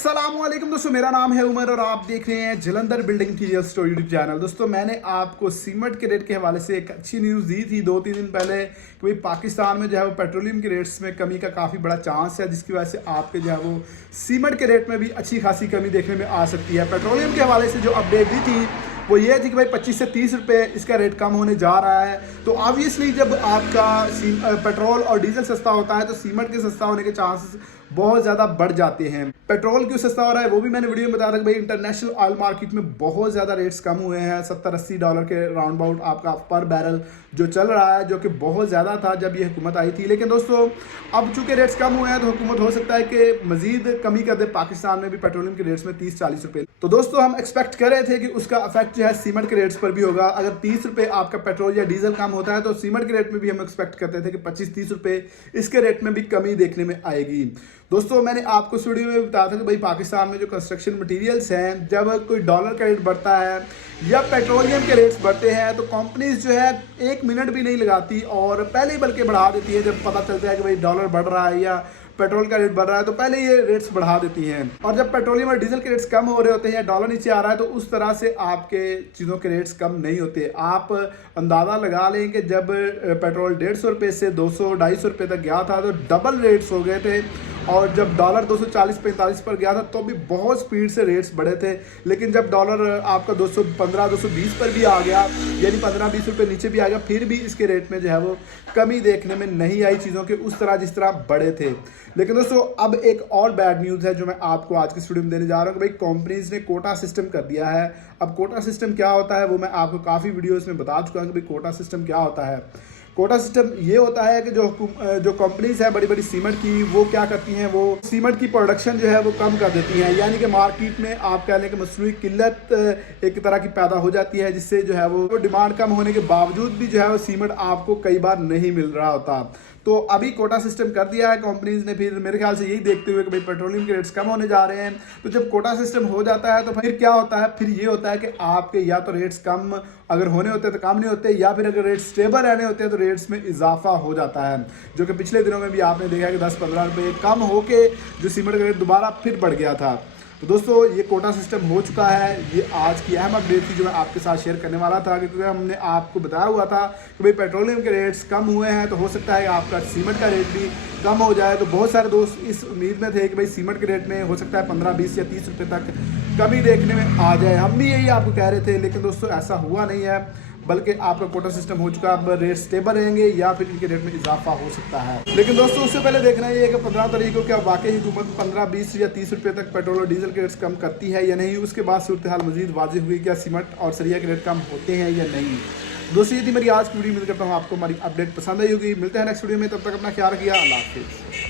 अस्सलामुअलैकुम दोस्तों, मेरा नाम है उमर और आप देख रहे हैं Jalandhar building material store YouTube channel. दोस्तों, मैंने आपको सीमेंट के रेट के हवाले से एक अच्छी न्यूज़ दी थी 2-3 दिन पहले कि भाई पाकिस्तान में जो है वो पेट्रोलियम के रेट्स में कमी का काफ़ी बड़ा चांस है, जिसकी वजह से आपके जो है वो सीमेंट के रेट में भी अच्छी खासी कमी देखने में आ सकती है। पेट्रोलियम के हवाले से जो अपडेट दी थी वो ये थी कि भाई 25 से 30 रुपये इसका रेट कम होने जा रहा है। तो ऑब्वियसली जब आपका पेट्रोल और डीजल सस्ता होता है तो सीमेंट के सस्ता होने के चांसेस बहुत ज़्यादा बढ़ जाते हैं। पेट्रोल क्यों सस्ता हो रहा है वो भी मैंने वीडियो में बताया था कि भाई इंटरनेशनल ऑयल मार्केट में बहुत ज़्यादा रेट्स कम हुए हैं। $70-80 के राउंड अबाउट आपका पर बैरल जो चल रहा है, जो कि बहुत ज़्यादा था जब ये हुकूमत आई थी। लेकिन दोस्तों, अब चूँकि रेट्स कम हुए हैं तो हुकूमत हो सकता है कि मजीद कमी कर दे पाकिस्तान में भी पेट्रोलियम के रेट्स में 30-40 रुपये। तो दोस्तों, हम एक्सपेक्ट कर रहे थे कि उसका इफेक्ट जो है सीमेंट के रेट्स पर भी होगा। अगर 30 रुपये आपका पेट्रोल या डीजल कम होता है तो सीमेंट के रेट में भी हम एक्सपेक्ट करते थे कि 25-30 रुपये इसके रेट में भी कमी देखने में आएगी। दोस्तों, मैंने आपको इस वीडियो में बताया था कि भाई पाकिस्तान में जो कंस्ट्रक्शन मटेरियल्स हैं, जब कोई डॉलर का रेट बढ़ता है या पेट्रोलियम के रेट्स बढ़ते हैं तो कंपनीज जो है 1 मिनट भी नहीं लगाती और पहले ही बल्कि बढ़ा देती है। जब पता चलता है कि भाई डॉलर बढ़ रहा है या पेट्रोल का रेट बढ़ रहा है तो पहले ये रेट्स बढ़ा देती हैं। और जब पेट्रोलियम और डीजल के रेट्स कम हो रहे होते हैं या डॉलर नीचे आ रहा है तो उस तरह से आपके चीज़ों के रेट्स कम नहीं होते। आप अंदाज़ा लगा लें कि जब पेट्रोल 150 रुपये से 200-250 रुपये तक गया था तो डबल रेट्स हो गए थे, और जब डॉलर 240-45 पर गया था तो भी बहुत स्पीड से रेट्स बढ़े थे। लेकिन जब डॉलर आपका 215-220 पर भी आ गया, यानी 15-20 रुपये नीचे भी आ गया, फिर भी इसके रेट में जो है वो कमी देखने में नहीं आई चीज़ों के उस तरह जिस तरह बढ़े थे। लेकिन दोस्तों, अब एक और बैड न्यूज़ है जो मैं आपको आज की वीडियो में देने जा रहा हूँ कि भाई कंपनीज ने कोटा सिस्टम कर दिया है। अब कोटा सिस्टम क्या होता है वो मैं आपको काफ़ी वीडियोज़ में बता चुका हूँ कि भाई कोटा सिस्टम क्या होता है। कोटा सिस्टम ये होता है कि जो कंपनीज है बड़ी बड़ी सीमेंट की, वो क्या करती हैं, वो सीमेंट की प्रोडक्शन जो है वो कम कर देती हैं। यानी कि मार्केट में आप कह लें कि मसनूई किल्लत एक तरह की पैदा हो जाती है, जिससे जो है वो डिमांड कम होने के बावजूद भी जो है वो सीमेंट आपको कई बार नहीं मिल रहा होता। तो अभी कोटा सिस्टम कर दिया है कंपनीज ने, फिर मेरे ख्याल से यही देखते हुए कि भाई पेट्रोलियम के रेट्स कम होने जा रहे हैं। तो जब कोटा सिस्टम हो जाता है तो फिर क्या होता है, फिर ये होता है कि आपके या तो रेट्स कम अगर होने होते हैं तो कम नहीं होते, या फिर अगर रेट्स स्टेबल रहने होते हैं तो रेट्स में इजाफा हो जाता है। जो कि पिछले दिनों में भी आपने देखा कि 10-15 रुपये कम होके जो सीमेंट का रेट दोबारा फिर बढ़ गया था। तो दोस्तों, ये कोटा सिस्टम हो चुका है। ये आज की अहम अपडेट थी जो मैं आपके साथ शेयर करने वाला था, क्योंकि हमने आपको बताया हुआ था कि भाई पेट्रोलियम के रेट्स कम हुए हैं तो हो सकता है आपका सीमेंट का रेट भी कम हो जाए। तो बहुत सारे दोस्त इस उम्मीद में थे कि भाई सीमेंट के रेट में हो सकता है 15-20 या 30 रुपये तक कमी देखने में आ जाए। हम भी यही आपको कह रहे थे, लेकिन दोस्तों ऐसा हुआ नहीं है, बल्कि आपका कोटा सिस्टम हो चुका है। अब रेट स्टेबल रहेंगे या फिर इनके रेट में इजाफा हो सकता है। लेकिन दोस्तों, उससे पहले देखना ये है कि 15 तारीख को क्या वाकई हुकूमत 15-20 या 30 रुपये तक पेट्रोल और डीजल के रेट्स कम करती है या नहीं। उसके बाद सूरत हाल मजीद वाज़ेह हुई, क्या सीमेंट और सरिया के रेट कम होते हैं या नहीं। दोस्तों, ये थी मेरी आज की वीडियो। उम्मीद करता हूँ आपको हमारी अपडेट पसंद आई होगी। मिलते हैं नेक्स्ट वीडियो में, तब तक अपना ख्याल रखिए। अल्लाह हाफिज़।